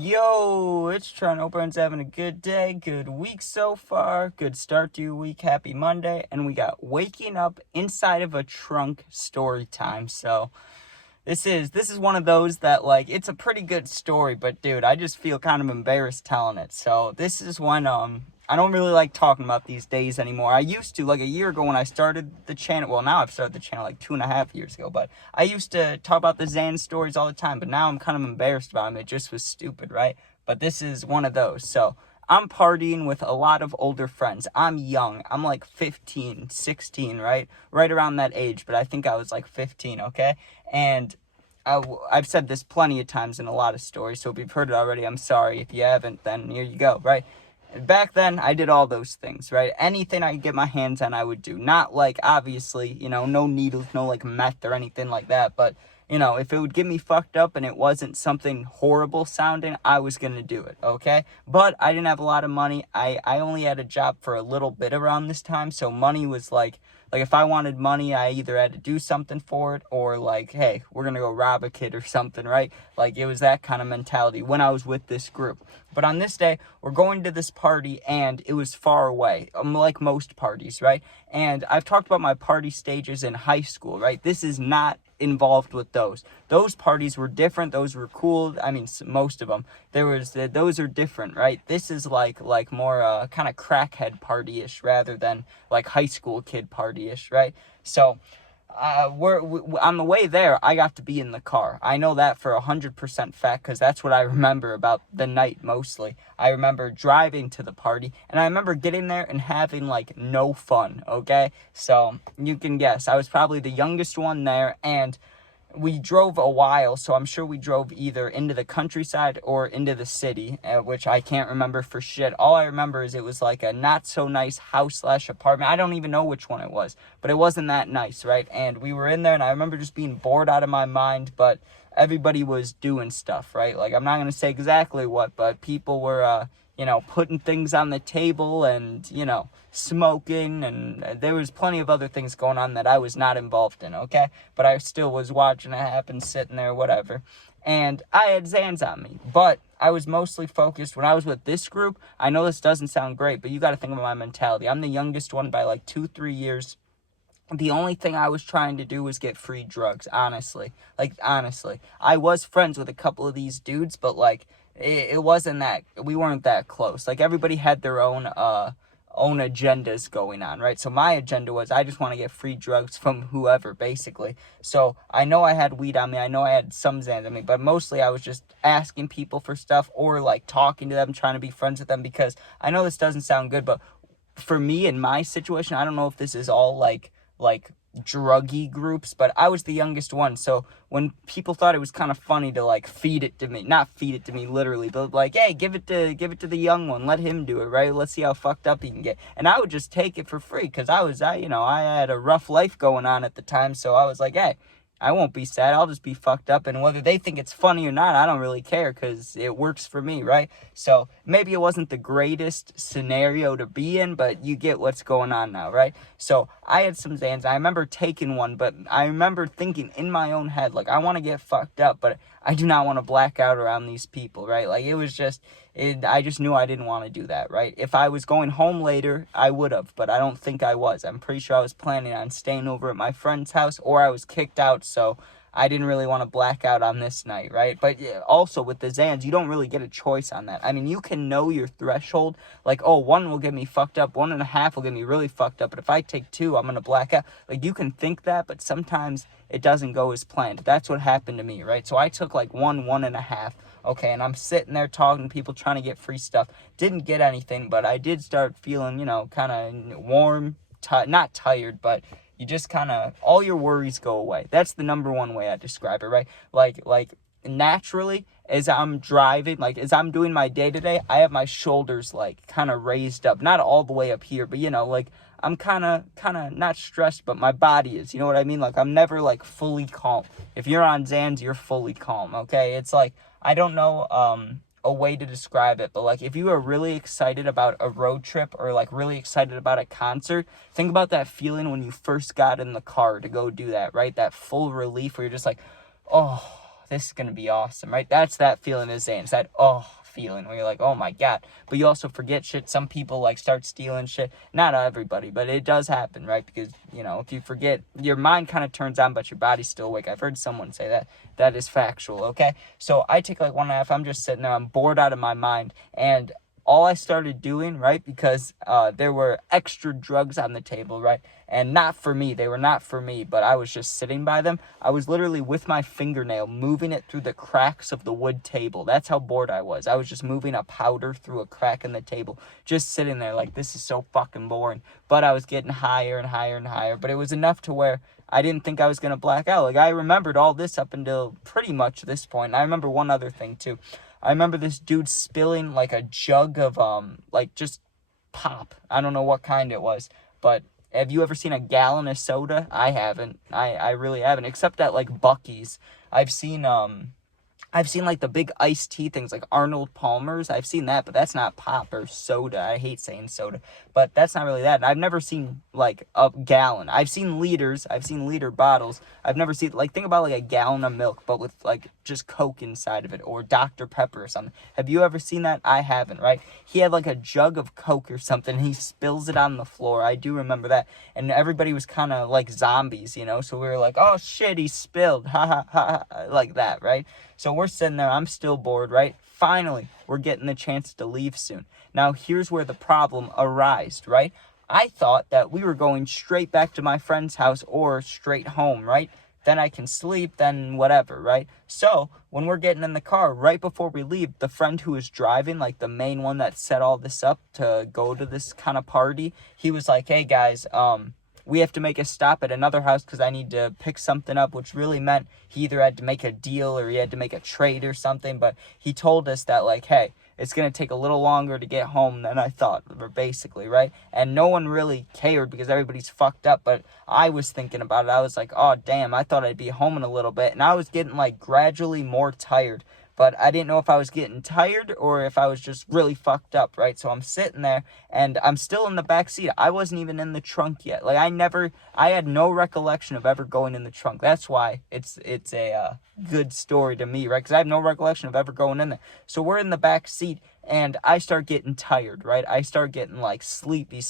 Yo, it's Trent. Hope everyone's having a good day, good week so far, good start to your week, happy Monday, and we got waking up inside of a trunk story time. So this is one of those that like it's a pretty good story, but dude, I just feel kind of embarrassed telling it. So this is when I don't really like talking about these days anymore. I used to like a year ago when I started the channel. Well, now I've started the channel like 2.5 years ago, but I used to talk about the Zan stories all the time. But now I'm kind of embarrassed about them. It just was stupid, right? But this is one of those. So I'm partying with a lot of older friends. I'm young. I'm like 15, 16, right? Right around that age, but I think I was like 15, okay? And I've said this plenty of times in a lot of stories, so if you've heard it already, I'm sorry. If you haven't, then here you go, right? Back then, I did all those things, right? Anything I could get my hands on, I would do. Not like, obviously, no needles, no like meth or anything like that, but if it would get me fucked up and it wasn't something horrible sounding, I was gonna do it, okay? But I didn't have a lot of money. I only had a job for a little bit around this time, so money was like if I wanted money, I either had to do something for it or like, hey, we're gonna go rob a kid or something, right? Like it was that kind of mentality when I was with this group. But on this day, we're going to this party and it was far away, like most parties, right? And I've talked about my party stages in high school, right? This is not involved with those. Those parties were different. Those were cool. I mean, most of them. Those are different, right? This is like more kind of crackhead party-ish rather than like high school kid party-ish, right? So on the way there, I got to be in the car. I know that for 100% fact because that's what I remember about the night mostly. I remember driving to the party and I remember getting there and having like no fun, okay? So you can guess, I was probably the youngest one there and we drove a while, so I'm sure we drove either into the countryside or into the city, which I can't remember for shit. All I remember is it was like a not so nice house slash apartment. I don't even know which one it was, but it wasn't that nice, right? And we were in there, and I remember just being bored out of my mind, but everybody was doing stuff, right? Like, I'm not going to say exactly what, but people were, putting things on the table and, smoking, and there was plenty of other things going on that I was not involved in, okay? But I still was watching it happen, sitting there, whatever. And I had Zans on me, but I was mostly focused when I was with this group. I know this doesn't sound great, but you got to think about my mentality. I'm the youngest one by like 2-3 years. The only thing I was trying to do was get free drugs, honestly. Like, honestly. I was friends with a couple of these dudes, but, like, it wasn't that, we weren't that close. Like, everybody had their own agendas going on, right? So my agenda was I just want to get free drugs from whoever, basically. So I know I had weed on me. I know I had some Xans on me, but mostly I was just asking people for stuff or, like, talking to them, trying to be friends with them because I know this doesn't sound good, but for me in my situation, I don't know if this is all like druggy groups, but I was the youngest one. So when people thought it was kind of funny to like feed it to me, not feed it to me literally, but like, hey, give it to the young one, let him do it, right? Let's see how fucked up he can get. And I would just take it for free because I had a rough life going on at the time, so I was like, hey, I won't be sad. I'll just be fucked up. And whether they think it's funny or not, I don't really care because it works for me, right? So maybe it wasn't the greatest scenario to be in, but you get what's going on now, right? So I had some Xans. I remember taking one, but I remember thinking in my own head, like, I want to get fucked up, but I do not want to black out around these people, right? Like, I just knew I didn't want to do that, right? If I was going home later, I would have, but I don't think I was. I'm pretty sure I was planning on staying over at my friend's house, or I was kicked out, so I didn't really want to black out on this night, right? But yeah, also with the Xans, you don't really get a choice on that. I mean, you can know your threshold, like, oh, one will get me fucked up, 1.5 will get me really fucked up, but if I take two, I'm going to black out. Like, you can think that, but sometimes it doesn't go as planned. That's what happened to me, right? So I took like 1.5. Okay, and I'm sitting there talking to people, trying to get free stuff. Didn't get anything, but I did start feeling, kind of warm, not tired, but you just kind of, all your worries go away. That's the number one way I describe it, right? Like naturally, as I'm driving, like as I'm doing my day-to-day, I have my shoulders like kind of raised up. Not all the way up here, but like I'm kind of not stressed, but my body is, you know what I mean? Like I'm never like fully calm. If you're on Xans, you're fully calm, okay? It's like, I don't know a way to describe it, but like if you are really excited about a road trip or like really excited about a concert, think about that feeling when you first got in the car to go do that, right? That full relief where you're just like, oh, this is going to be awesome, right? That's that feeling of Zan. It's that, oh, feeling where you're like, oh my God. But you also forget shit. Some people like start stealing shit. Not everybody, but it does happen, right? Because, you know, if you forget, your mind kind of turns on, but your body's still awake. I've heard someone say that. That is factual, okay? So I take like 1.5. I'm just sitting there. I'm bored out of my mind. And all I started doing, right, because there were extra drugs on the table, right, and not for me, they were not for me, but I was just sitting by them. I was literally with my fingernail moving it through the cracks of the wood table. That's how bored I was. I was just moving a powder through a crack in the table, just sitting there like, this is so fucking boring. But I was getting higher and higher and higher, but it was enough to where I didn't think I was going to black out. Like, I remembered all this up until pretty much this point. And I remember one other thing, too. I remember this dude spilling, like, a jug of, like, just pop. I don't know what kind it was. But have you ever seen a gallon of soda? I haven't. I really haven't. Except at, like, Buc-ee's. I've seen, like, the big iced tea things, like Arnold Palmer's. I've seen that, but that's not pop or soda. I hate saying soda, but that's not really that. And I've never seen, like, a gallon. I've seen liters. I've seen liter bottles. I've never seen, like, think about, like, a gallon of milk, but with, like, just Coke inside of it, or Dr. Pepper or something. Have you ever seen that? I haven't, right? He had, like, a jug of Coke or something, and he spills it on the floor. I do remember that. And everybody was kind of like zombies, you know? So we were like, oh, shit, he spilled. Ha, ha, ha, ha, like that, right? So we're sitting there, I'm still bored, right? Finally, we're getting the chance to leave soon. Now, here's where the problem arised, right? I thought that we were going straight back to my friend's house or straight home, right? Then I can sleep, then whatever, right? So, when we're getting in the car, right before we leave, the friend who was driving, like the main one that set all this up to go to this kind of party, he was like, hey guys, we have to make a stop at another house because I need to pick something up, which really meant he either had to make a deal or he had to make a trade or something. But he told us that, like, hey, it's going to take a little longer to get home than I thought, basically, right? And no one really cared because everybody's fucked up. But I was thinking about it. I was like, oh, damn, I thought I'd be home in a little bit. And I was getting, like, gradually more tired. But I didn't know if I was getting tired or if I was just really fucked up, right? So I'm sitting there, and I'm still in the back seat. I wasn't even in the trunk yet. Like, I had no recollection of ever going in the trunk. That's why it's a good story to me, right? Because I have no recollection of ever going in there. So we're in the back seat, and I start getting tired, right? I start getting, like, sleepy.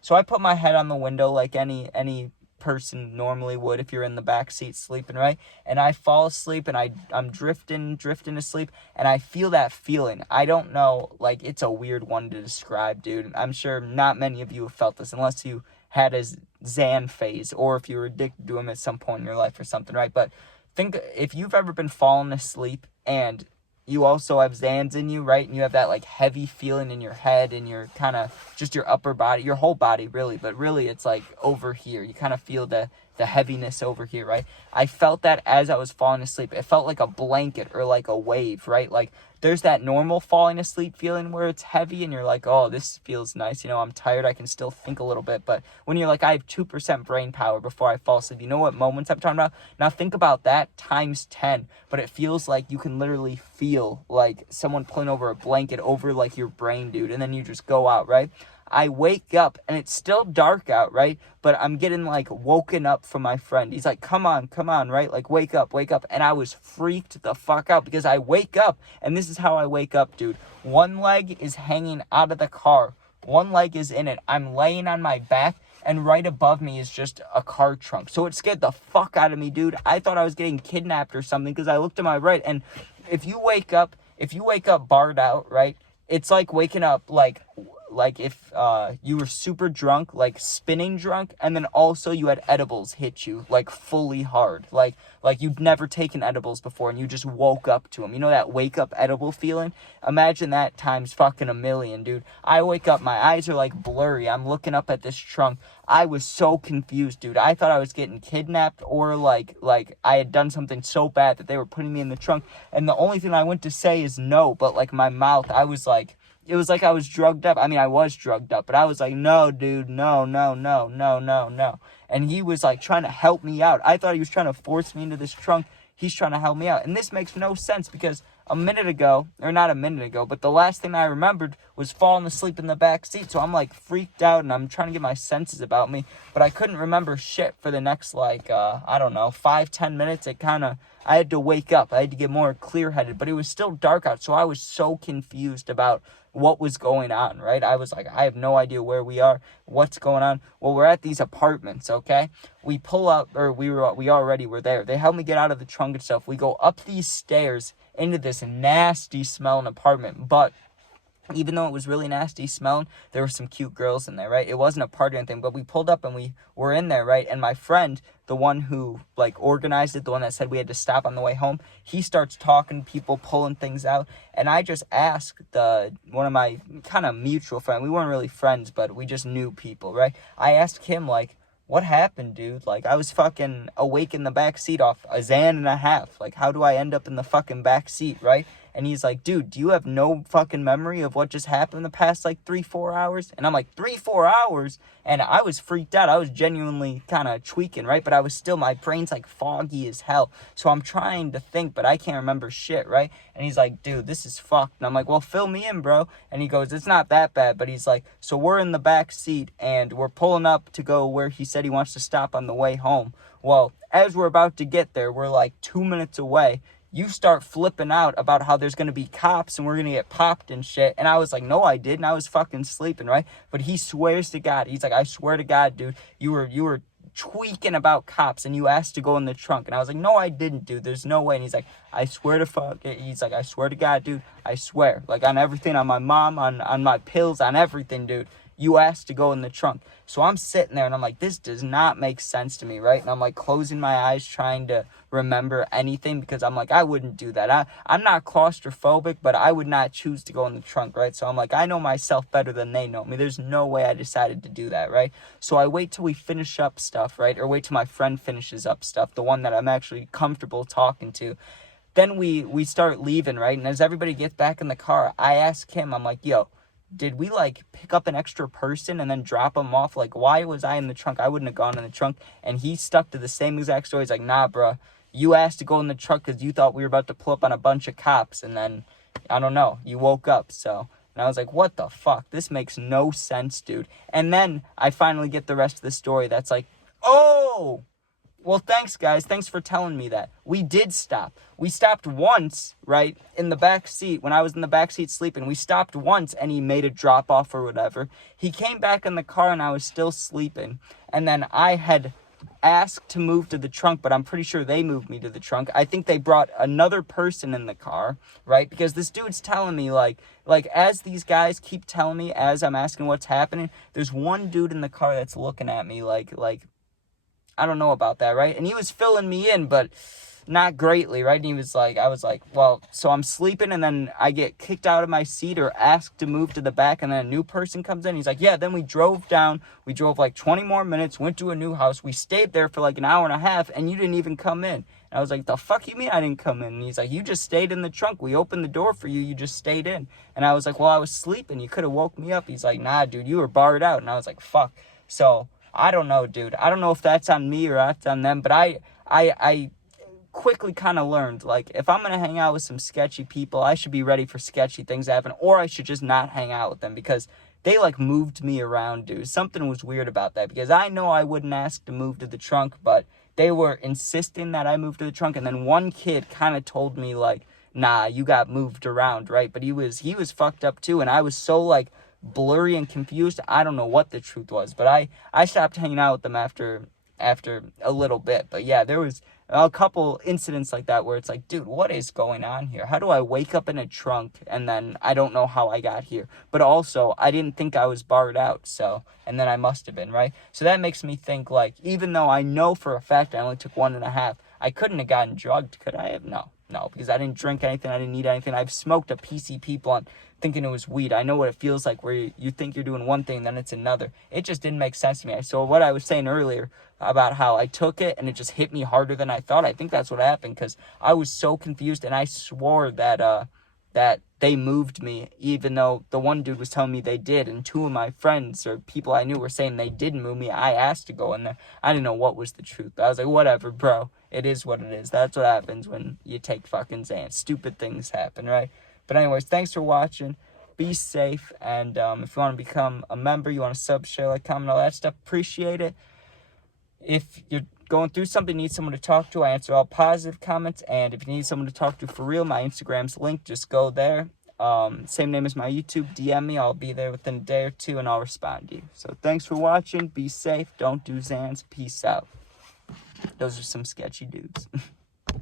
So I put my head on the window like any person normally would if you're in the back seat sleeping, right? And I fall asleep, and I'm drifting asleep, and I feel that feeling. I don't know, like, it's a weird one to describe, dude. I'm sure not many of you have felt this unless you had a Xan phase or if you were addicted to them at some point in your life or something, right? But think if you've ever been falling asleep and you also have Xans in you, right? And you have that, like, heavy feeling in your head and your kind of just your upper body, your whole body, really. But really, it's, like, over here. You kind of feel the heaviness over here, right? I felt that as I was falling asleep. It felt like a blanket or like a wave, right? Like, there's that normal falling asleep feeling where it's heavy and you're like, oh, this feels nice. You know, I'm tired. I can still think a little bit. But when you're like, I have 2% brain power before I fall asleep, you know what moments I'm talking about? Now think about that times 10. But it feels like you can literally feel like someone pulling over a blanket over, like, your brain, dude. And then you just go out, right? I wake up, and it's still dark out, right? But I'm getting, like, woken up from my friend. He's like, come on, right? Like, wake up. And I was freaked the fuck out because I wake up, and this is how I wake up, dude. One leg is hanging out of the car. One leg is in it. I'm laying on my back, and right above me is just a car trunk. So it scared the fuck out of me, dude. I thought I was getting kidnapped or something because I looked to my right, and if you wake up barred out, right? It's like waking up, like if you were super drunk, like spinning drunk, and then also you had edibles hit you, like, fully hard. Like you'd never taken edibles before, and you just woke up to them. You know that wake-up edible feeling? Imagine that times fucking a million, dude. I wake up, my eyes are, like, blurry. I'm looking up at this trunk. I was so confused, dude. I thought I was getting kidnapped or, like I had done something so bad that they were putting me in the trunk. And the only thing I went to say is no, but, like, my mouth, I was like... It was like I was drugged up. I mean, I was drugged up, but I was like, no, dude, no. And he was, like, trying to help me out. I thought he was trying to force me into this trunk. He's trying to help me out. And this makes no sense because a minute ago, or not a minute ago, but the last thing I remembered was falling asleep in the back seat. So I'm like freaked out and I'm trying to get my senses about me, but I couldn't remember shit for the next like, I don't know, 5-10 minutes. I had to wake up. I had to get more clear-headed, but it was still dark out. So I was so confused about what was going on, right? I was like, I have no idea where we are, what's going on. Well, we're at these apartments, okay? We pull up, or we already were there. They helped me get out of the trunk and stuff. We go up these stairs into this nasty smelling apartment, but even though it was really nasty smelling, there were some cute girls in there, right? It wasn't a party or anything, but we pulled up and we were in there, right? And my friend, the one who, like, organized it, the one that said we had to stop on the way home, he starts talking to people, pulling things out, and I just asked one of my kind of mutual friends, we weren't really friends, but we just knew people, right? I asked him, like, what happened, dude? Like, I was fucking awake in the back seat off a Xan and a half. Like, how do I end up in the fucking back seat, right? And he's like, dude, do you have no fucking memory of what just happened the past, like, 3-4 hours? And I'm like, 3-4 hours? And I was freaked out. I was genuinely kind of tweaking, right? But I was still, my brain's, like, foggy as hell. So I'm trying to think, but I can't remember shit, right? And he's like, dude, this is fucked. And I'm like, well, fill me in, bro. And he goes, it's not that bad. But he's like, so we're in the back seat, and we're pulling up to go where he said he wants to stop on the way home. Well, as we're about to get there, we're, like, 2 minutes away. You start flipping out about how there's going to be cops and we're going to get popped and shit. And I was like, no, I didn't. I was fucking sleeping, right? But he swears to God. He's like, I swear to God, dude, you were tweaking about cops and you asked to go in the trunk. And I was like, no, I didn't, dude. There's no way. And he's like, I swear to fuck. He's like, I swear to God, dude. I swear. Like, on everything, on my mom, on my pills, on everything, dude. You asked to go in the trunk. So I'm sitting there and I'm like, this does not make sense to me, right? And I'm like closing my eyes trying to remember anything because I'm like, I wouldn't do that. I'm not claustrophobic, but I would not choose to go in the trunk, right? So I'm like, I know myself better than they know me. There's no way I decided to do that, right? So I wait till we finish up stuff, right? Or wait till my friend finishes up stuff, the one that I'm actually comfortable talking to. Then we start leaving, right? And as everybody gets back in the car, I ask him, I'm like, yo, did we, like, pick up an extra person and then drop them off? Like, why was I in the trunk? I wouldn't have gone in the trunk. And he stuck to the same exact story. He's like, nah, bro, you asked to go in the truck because you thought we were about to pull up on a bunch of cops. And then, I don't know, you woke up, so. And I was like, what the fuck? This makes no sense, dude. And then I finally get the rest of the story that's like, oh, well, thanks, guys. Thanks for telling me that. We did stop. We stopped once, right, in the back seat. When I was in the back seat sleeping, we stopped once, and he made a drop-off or whatever. He came back in the car, and I was still sleeping. And then I had asked to move to the trunk, but I'm pretty sure they moved me to the trunk. I think they brought another person in the car, right? Because this dude's telling me, like as these guys keep telling me, as I'm asking what's happening, there's one dude in the car that's looking at me like, I don't know about that, right? And he was filling me in, but not greatly, right? And he was like, I was like, well, so I'm sleeping and then I get kicked out of my seat or asked to move to the back and then a new person comes in. He's like, yeah, then we drove down. We drove like 20 more minutes, went to a new house. We stayed there for like an hour and a half and you didn't even come in. And I was like, the fuck you mean I didn't come in? And he's like, you just stayed in the trunk. We opened the door for you. You just stayed in. And I was like, well, I was sleeping. You could have woke me up. He's like, nah, dude, you were barred out. And I was like, fuck. So I don't know, dude. I don't know if that's on me or that's on them, but I quickly kind of learned, like, if I'm going to hang out with some sketchy people, I should be ready for sketchy things to happen, or I should just not hang out with them, because they, like, moved me around, dude. Something was weird about that, because I know I wouldn't ask to move to the trunk, but they were insisting that I move to the trunk, and then one kid kind of told me, like, nah, you got moved around, right? But he was fucked up, too, and I was so, like, blurry and confused. I don't know what the truth was, but I stopped hanging out with them after a little bit. But yeah, there was a couple incidents like that where it's like, dude, what is going on here? How do I wake up in a trunk and then I don't know how I got here? But also, I didn't think I was barred out, so, and then I must have been, right? So that makes me think, like, even though I know for a fact I only took 1.5, I couldn't have gotten drugged, could I have? No, because I didn't drink anything, I didn't eat anything. I've smoked a PCP blunt thinking it was weed. I know what it feels like where you think you're doing one thing, then it's another. It just didn't make sense to me. So what I was saying earlier about how I took it and it just hit me harder than I thought, I think that's what happened, because I was so confused, and I swore that they moved me, even though the one dude was telling me they did, and two of my friends or people I knew were saying they didn't move me. I asked to go in there. I didn't know what was the truth, but I was like, whatever, bro. It is what it is. That's what happens when you take fucking Xans. Stupid things happen, right? But anyways, thanks for watching. Be safe, and if you want to become a member, you want to sub, share, like, comment, all that stuff, appreciate it. If you're going through something, need someone to talk to, I answer all positive comments. And if you need someone to talk to for real, my Instagram's linked. Just go there. Same name as my YouTube. DM me. I'll be there within a day or two, and I'll respond to you. So thanks for watching. Be safe. Don't do Xans. Peace out. Those are some sketchy dudes.